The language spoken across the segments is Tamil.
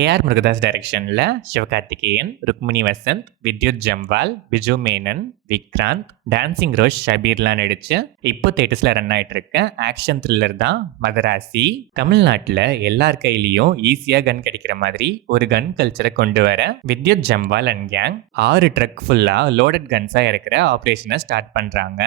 ஏஆர் முருகதாஸ் டைரக்ஷன்ல சிவகார்த்திகேயன், ருக்மிணி வசந்த், வித்யுத் ஜம்வால், பிஜு மேனன், விக்ராந்த், டான்சிங் ரோஷ், ஷபீர்லாம் நடிச்சு இப்போ தேட்டர்ஸ்ல ரன் ஆயிட்டு இருக்க ஆக்ஷன் த்ரில்லர் தான் மதராசி. தமிழ்நாட்டுல எல்லார் கையிலயும் ஈஸியா கன் கிடைக்கிற மாதிரி ஒரு கன் கல்ச்சரை கொண்டு வர Vidyut Jamwal and gang 6 truck ஃபுல்லா லோடட் கன்ஸா இருக்கிற ஆபரேஷனை ஸ்டார்ட் பண்றாங்க.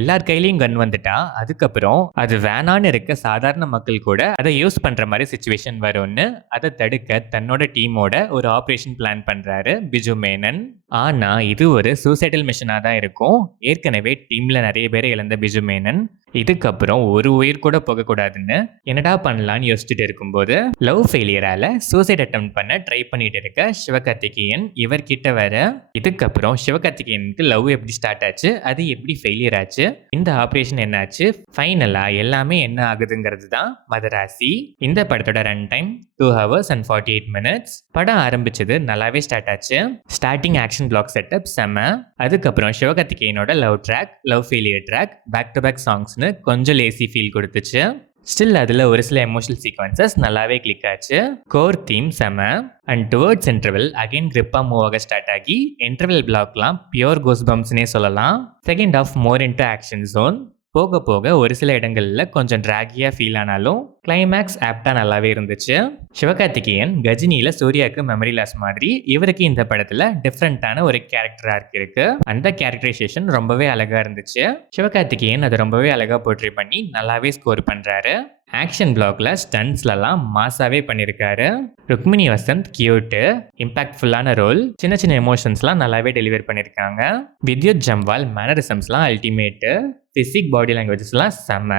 எல்லார் கையிலயும் கன் வந்துட்டா அதுக்கப்புறம் அது வேணான்னு இருக்க சாதாரண மக்கள் கூட அதை யூஸ் பண்ற மாதிரி சுச்சுவேஷன் வரும்னு அதை தடுக்க தன்னோட டீமோட ஒரு ஆபரேஷன் பிளான் பண்றாரு பிஜு மேனன். ஆனா இது ஒரு சூசைடல் மிஷனா தான் இருக்கும். ஏற்கனவே டீம்ல நிறைய பேரை இழந்த பிஜு மேனன் இதுக்கப்புறம் ஒரு உயிர் கூட போகக்கூடாதுன்னு என்னடா பண்ணலான்னு யோசிச்சுட்டு இருக்கும்போது லவ் ஃபெயிலியரால சூசைட் அட்டெம்ப்ட் பண்ண ட்ரை பண்ணிட்டு இருக்க சிவகார்த்திகேயன் இவர்கிட்ட வர இதுக்கப்புறம் சிவகார்த்திகேயனுக்கு லவ் எப்படி ஸ்டார்ட் ஆச்சு, அது எப்படி ஃபெயிலியர் ஆச்சு, இந்த ஆபரேஷன் என்னாச்சு, ஃபைனலா எல்லாமே என்ன ஆகுதுங்கிறது தான் மதராசி. இந்த படத்தோட run time 2 hours and 48 minutes. படம் ஆரம்பிச்சது நல்லாவே ஸ்டார்ட் ஆச்சு. ஸ்டார்டிங் ஆக்ஷன் பிளாக் செட்டப் செம. அதுக்கப்புறம் சிவகார்த்திகேயனோட love track, love failure track, back to back சாங்ஸ்னு கொஞ்சம் லேசி ஃபீல் கொடுத்துச்சு. ஸ்டில் அதில் ஒரு சில எமோஷனல் சீக்வன்சஸ் நல்லாவே கிளிக் ஆச்சு. கோர் தீம் செம. அண்ட் டுவர்ட்ஸ் இன்டர்வல் அகைன் கிரிப்பா மூவ் ஆக ஸ்டார்ட் ஆகி இன்டர்வல் பிளாக்லாம் பியோர் கோஸ் பம்ப்ஸ்னே சொல்லலாம். Second half more into action zone. போக போக ஒரு சில இடங்கள்ல கொஞ்சம் டிராகியா ஃபீல் ஆனாலும் கிளைமேக்ஸ் ஆப்டா நல்லாவே இருந்துச்சு. சிவகார்த்திகேயன் கஜினியில சூர்யாவுக்கு மெமரி லாஸ் மாதிரி இவருக்கு இந்த படத்துல டிஃப்ரெண்டான ஒரு கேரக்டரா இருக்கு. அந்த கேரக்டரைசேஷன் ரொம்பவே அழகா இருந்துச்சு. சிவகார்த்திகேயன் அதை ரொம்பவே அழகா போர்ட்ரே பண்ணி நல்லாவே ஸ்கோர் பண்றாரு. ஆக்ஷன் பிளாக்ல ஸ்டன்ட்ஸ்லாம் மாசாவே பண்ணியிருக்காரு. ருக்மிணி வசந்த் கியூட்டு, இம்பாக்ட்ஃபுல்லான ரோல், சின்ன சின்ன எமோஷன்ஸ்லாம் நல்லாவே டெலிவர் பண்ணியிருக்காங்க. வித்யுத் ஜம்வால் மேனரிசம்ஸ்லாம் அல்டிமேட்டு, பிசிக் பாடி லாங்குவேஜஸ்லாம் செம்ம.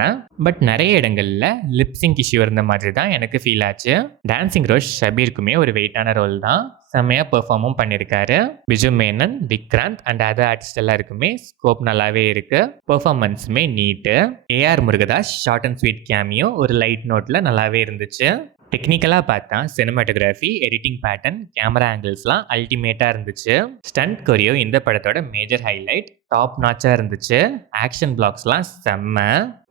பட் நிறைய இடங்கள்ல லிப்சிங் இஷ்யூ இருந்த மாதிரி தான் எனக்கு ஃபீல் ஆச்சு. டான்சிங் ரோஷ் ஷபீருக்குமே ஒரு வெயிட்டான ரோல் தான். செம்மையா பெர்ஃபார்மும் பண்ணியிருக்காரு. Biju Menon, Vikrant and other artist எல்லாருக்குமே ஸ்கோப் நல்லாவே இருக்கு. பெர்ஃபார்மன்ஸுமே neat. A R Murugadoss short and sweet cameo ஒரு லைட் நோட்ல நல்லாவே இருந்துச்சு. டெக்னிக்கலாக பார்த்தா சினிமாட்டோகிராஃபி, எடிட்டிங் பேட்டர்ன், கேமரா ஆங்கிள்ஸ்லாம் அல்டிமேட்டாக இருந்துச்சு. ஸ்டண்ட் கொரியோ இந்த படத்தோட மேஜர் ஹைலைட், டாப் நாச்சாக இருந்துச்சு. ஆக்ஷன் பிளாக்ஸ்லாம் செம்ம.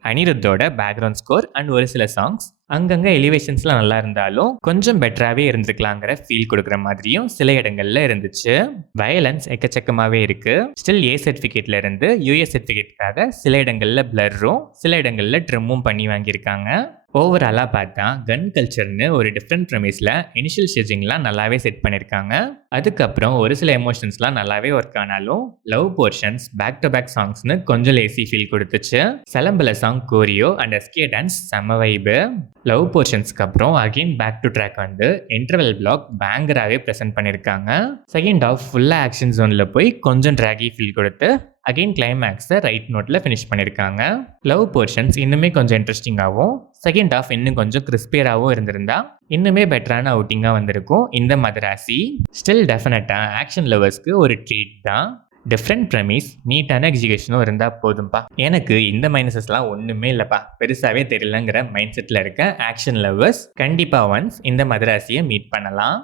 அனிருத்தோட பேக்ரவுண்ட் ஸ்கோர் அண்ட் ஒரு சில சாங்ஸ் அங்கங்கே எலிவேஷன்ஸ்லாம் நல்லா இருந்தாலும் கொஞ்சம் பெட்டராகவே இருந்திருக்கலாங்கிற ஃபீல் கொடுக்குற மாதிரியும் சில இடங்கள்ல இருந்துச்சு. வயலன்ஸ் எக்கச்சக்கமாகவே இருக்கு. ஸ்டில் ஏ சர்டிஃபிகேட்ல இருந்து யூஎஸ் சர்டிஃபிகேட்காக சில இடங்கள்ல பிளர்ரும் சில இடங்கள்ல ட்ரிம்மும் பண்ணி வாங்கியிருக்காங்க. ஓவராலாக பார்த்தா கன் கல்ச்சர்னு ஒரு டிஃப்ரெண்ட் ப்ரெமிஸில் இனிஷியல் ஸ்டேஜிங்லாம் நல்லாவே செட் பண்ணியிருக்காங்க. அதுக்கப்புறம் ஒரு சில எமோஷன்ஸ்லாம் நல்லாவே ஒர்க் ஆனாலும் love portions, back to back சாங்ஸ்னு கொஞ்சம் லேசி ஃபீல் கொடுத்துச்சு. சலம்பல song, choreo and SK dance செம்ம வைபு. லவ் போர்ஷன்ஸ்க்கு அப்புறம் அகெயின் பேக் டு ட்ராக் வந்து இன்டர்வல் பிளாக் பேங்கராகவே ப்ரெசென்ட் பண்ணியிருக்காங்க. செகண்ட் ஆஃப் ஃபுல்லாக ஆக்ஷன் ஜோனில் போய் கொஞ்சம் ட்ராகி ஃபீல் கொடுத்து அகெயின் கிளைமேக்ஸை ரைட் நோட்டில் ஃபினிஷ் பண்ணியிருக்காங்க. லவ் போர்ஷன்ஸ் இன்னுமே கொஞ்சம் இன்ட்ரெஸ்டிங்காகவும் செகண்ட் ஆஃப் இன்னும் கொஞ்சம் கிறிஸ்பியராகவும் இருந்திருந்தா இன்னுமே பெட்டரான அவுட்டிங்காக வந்திருக்கும் இந்த மதராசி. ஸ்டில் டெஃபினட்டாக ஆக்ஷன் லவர்ஸ்க்கு ஒரு ட்ரீட் தான். டிஃப்ரெண்ட் ப்ரெமிஸ், நீட்டான எக்ஸிகியூஷனும் இருந்தால் போதும்பா. எனக்கு இந்த மைனஸஸ்லாம் ஒன்றுமே இல்லைப்பா, பெருசாகவே தெரியலங்கிற மைண்ட் செட்டில் இருக்க ஆக்ஷன் லவர்ஸ் கண்டிப்பாக ஒன்ஸ் இந்த மதராசியை மீட் பண்ணலாம்.